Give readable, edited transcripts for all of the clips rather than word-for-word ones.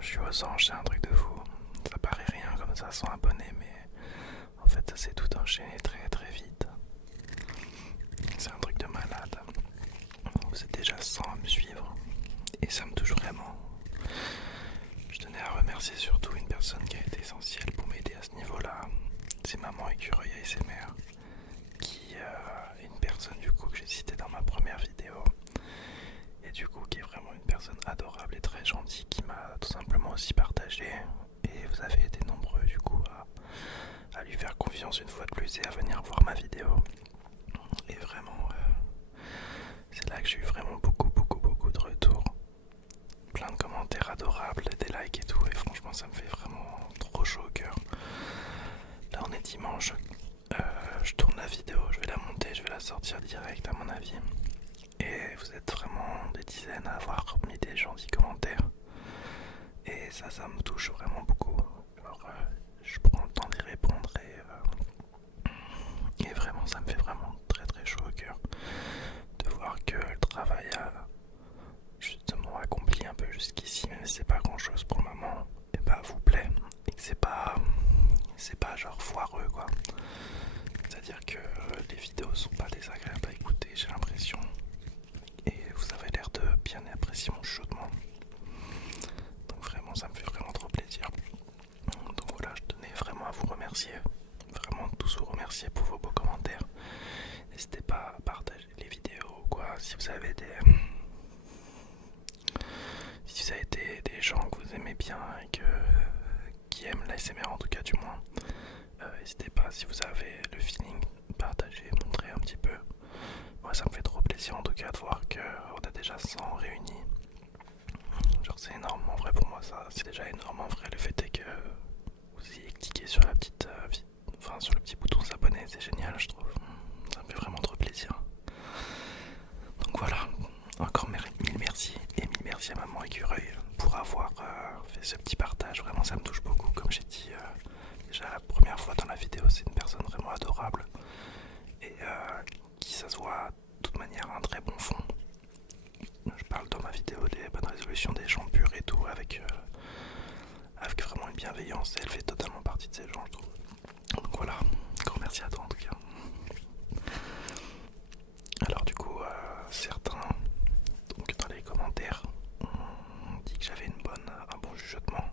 je suis aux anges, c'est un truc de fou. Ça paraît rien comme ça, 100 abonnés, mais en fait, ça s'est tout enchaîné très très vite. C'est un truc de malade. Vous êtes déjà 100 à me suivre et ça me touche vraiment. Je tenais à remercier surtout une personne qui a été essentielle pour m'aider à ce niveau-là. C'est Maman Écureuil ASMR, qui est une personne du coup que j'ai citée dans ma première vidéo. Et du coup qui est vraiment une personne adorable et très gentille qui m'a tout simplement aussi partagé. Et vous avez été nombreux du coup à lui faire confiance une fois de plus et à venir voir ma vidéo. Et vraiment, c'est là que j'ai eu vraiment beaucoup de retours. Plein de commentaires adorables, des likes et tout. Et franchement ça me fait vraiment trop chaud au cœur. Là on est dimanche, je tourne la vidéo, je vais la monter, je vais la sortir direct à mon avis. Et vous êtes vraiment des dizaines à avoir mis des gentils commentaires. Et ça me touche vraiment beaucoup. Alors, je prends le temps d'y répondre et vraiment ça me fait vraiment très chaud au cœur de voir que le travail a justement accompli un peu jusqu'ici, même si c'est pas grand chose pour le moment, et bah vous plaît et que c'est pas genre foireux quoi. C'est à dire que les vidéos sont pas désagréables à écouter, j'ai l'impression, et vous avez l'air de bien apprécier mon chuchotement, donc vraiment ça me fait vraiment trop plaisir. Donc voilà, je tenais vraiment à vous remercier, vraiment tous vous remercier pour vos beaux commentaires. N'hésitez pas à partager les vidéos ou quoi, si vous avez des gens que vous aimez bien et qui aiment l'ASMR en tout cas du moins. N'hésitez pas, si vous avez le feeling, partagez, montrez un petit peu. Moi ça me fait trop plaisir en tout cas de voir qu'on a déjà 100 réunis. Genre c'est énorme en vrai pour moi, ça c'est déjà énorme en vrai. Le fait est que vous ayez cliqué sur la petite sur le petit bouton s'abonner, c'est génial je trouve. Ça me fait vraiment trop plaisir. Donc voilà, encore mille merci et mille merci à Maman Écureuil pour avoir fait ce petit partage. Vraiment ça me touche beaucoup, comme j'ai dit déjà la première fois dans la vidéo. C'est une personne vraiment adorable et qui, ça se voit de toute manière, un très bon fond. Je parle dans ma vidéo des bonnes résolutions, des gens purs et tout, avec vraiment une bienveillance, et elle fait totalement partie de ces gens je trouve. Donc voilà, grand merci à toi en tout cas. Alors du coup, certains, donc dans les commentaires, ont dit que j'avais un bon chuchotement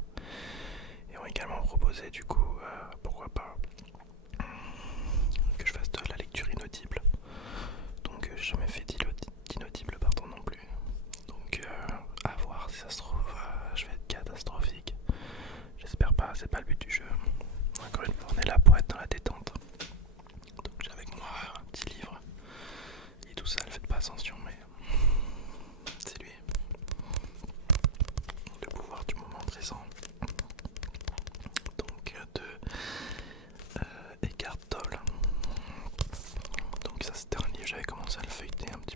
et ont également proposé du coup, pourquoi pas, que je fasse de la lecture inaudible. Donc j'ai jamais fait d'inaudible pardon non plus. Donc à voir, si ça se trouve, je vais être catastrophique. J'espère pas, c'est pas le but du jeu. Encore une fois, on est là pour être dans la détente. Donc j'ai avec moi un petit livre. Il est tout seul, faites pas attention, mais c'est lui. Le pouvoir du moment présent. Donc de Eckhart Tolle. Donc ça c'était un livre, j'avais commencé à le feuilleter un petit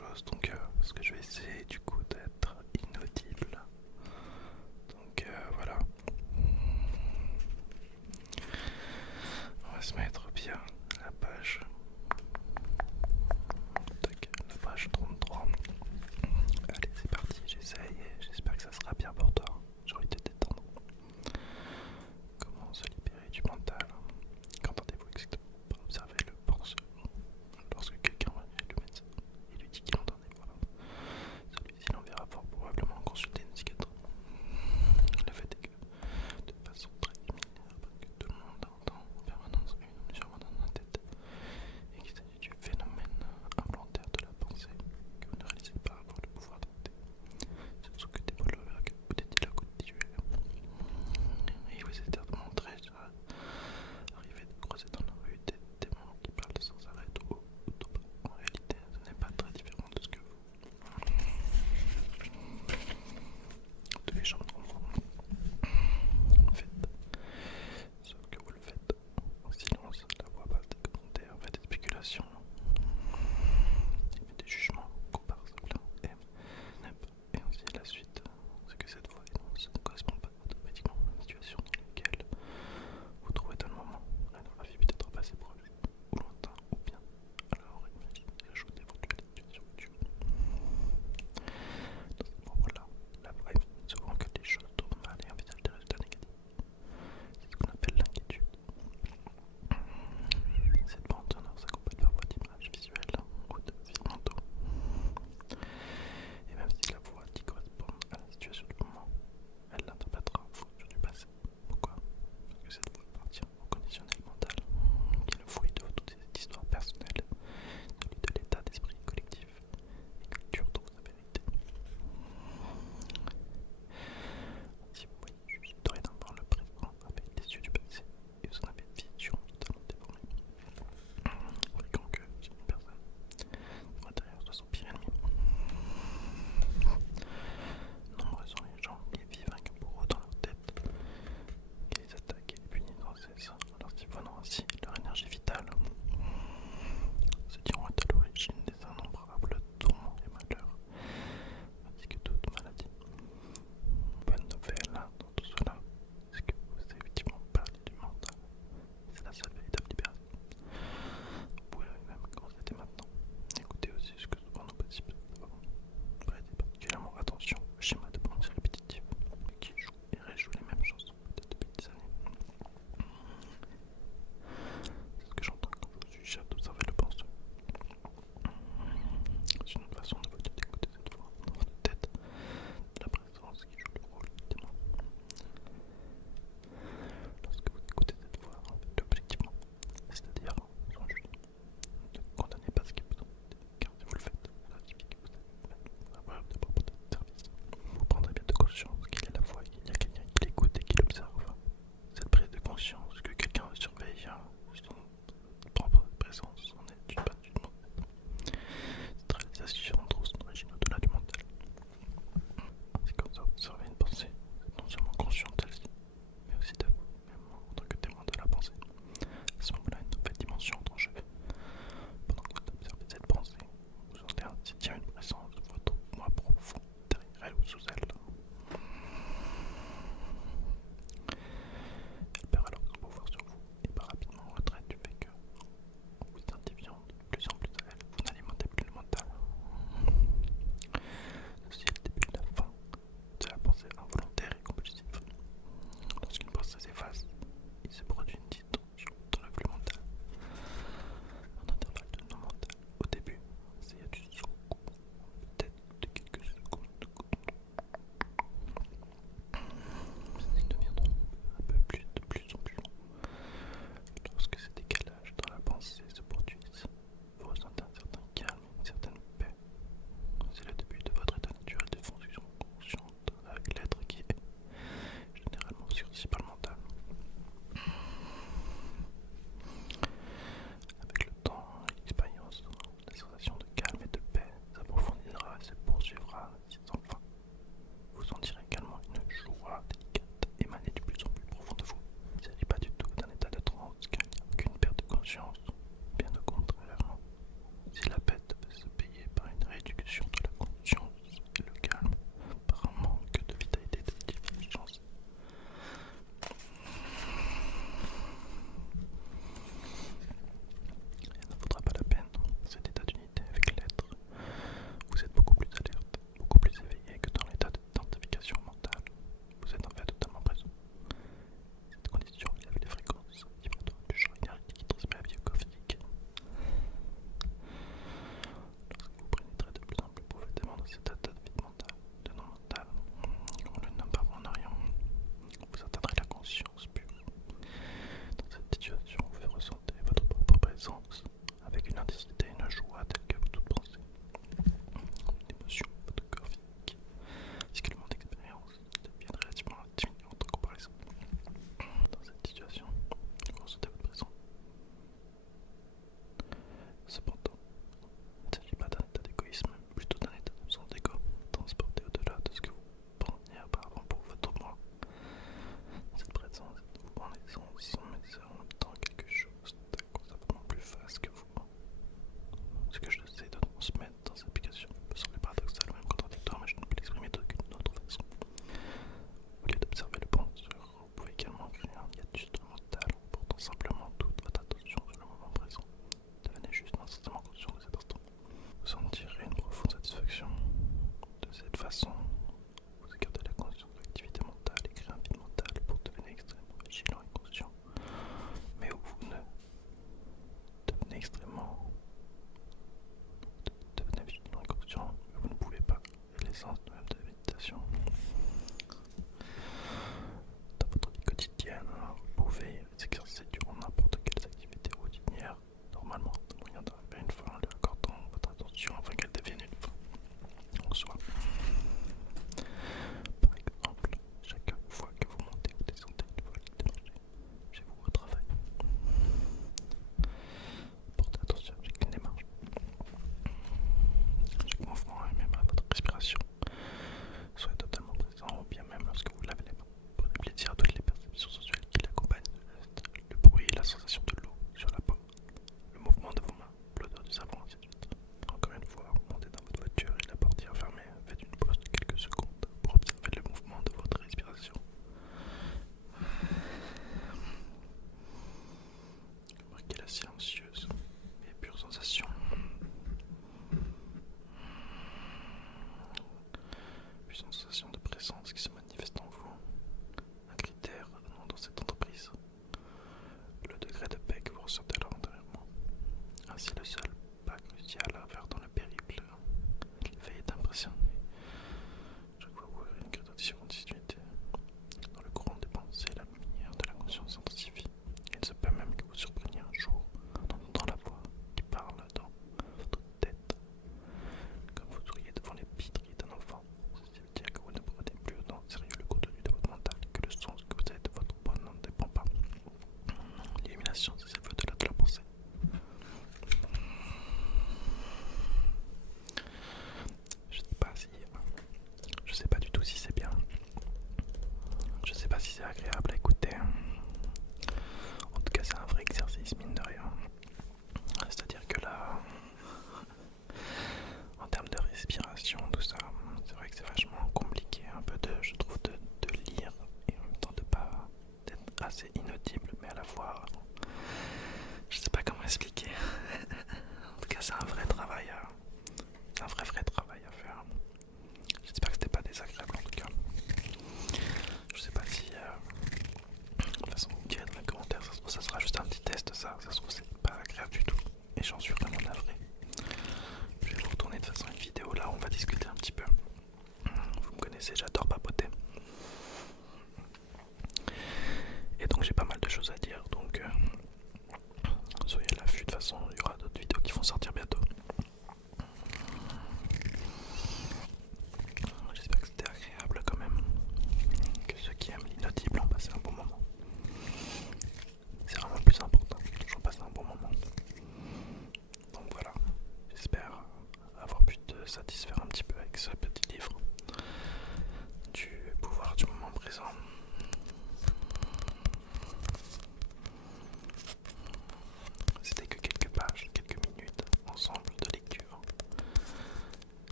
chose, donc ce que je vais essayer du coup d'être inaudible. Donc voilà. On va se mettre bien la page. Tac, la page 33. Allez, c'est parti, j'essaye et j'espère que ça sera bien pour toi. J'ai envie de te détendre. Comment se libérer du mental? Qu'entendez-vous exactement par observer le penseur? Lorsque quelqu'un va chez le médecin, il lui dit qu'il entend des voix. Celui-ci la sensation de l'eau sur la peau, le mouvement de vos mains, l'odeur du savon, ainsi de suite. Encore une fois, montez dans votre voiture et la portière fermée, faites une pause de quelques secondes pour observer le mouvement de votre respiration. Remarquez la silencieuse et pure sensation. Puis une sensation de présence qui se manifeste en vous. Un critère dans cette entreprise. Le degré de paix que vous ressentez alors intérieurement. Ainsi le seul pas crucial à faire dans le périple. L'effet est impressionnant. Chaque fois que vous aurez une créativité continuité dans le courant des pensées, la lumière de la conscience s'intensifie. Il se peut même que vous surpreniez un jour en entendant la voix qui parle dans votre tête, comme vous seriez devant les piteries d'un enfant. Ceci veut dire que vous ne prenez plus autant au sérieux le contenu de votre mental que le sens que vous avez de votre bonne n'en dépend pas. L'illumination, c'est ce de la pensée. Je sais pas du tout si c'est bien. Je sais pas si c'est agréable à écouter. En tout cas, c'est un vrai exercice, mine de rien. C'est-à-dire que là, en termes de respiration, tout ça, c'est vrai que c'est vachement compliqué, un peu je trouve, de lire et en même temps d'être assez inaudible, mais à la fois, je sais pas comment expliquer. En tout cas, c'est un vrai travail, c'est un vrai travail à faire. J'espère que c'était pas désagréable en tout cas. Je sais pas si de toute façon vous me direz dans les commentaires, ça sera juste un petit test, ça se trouve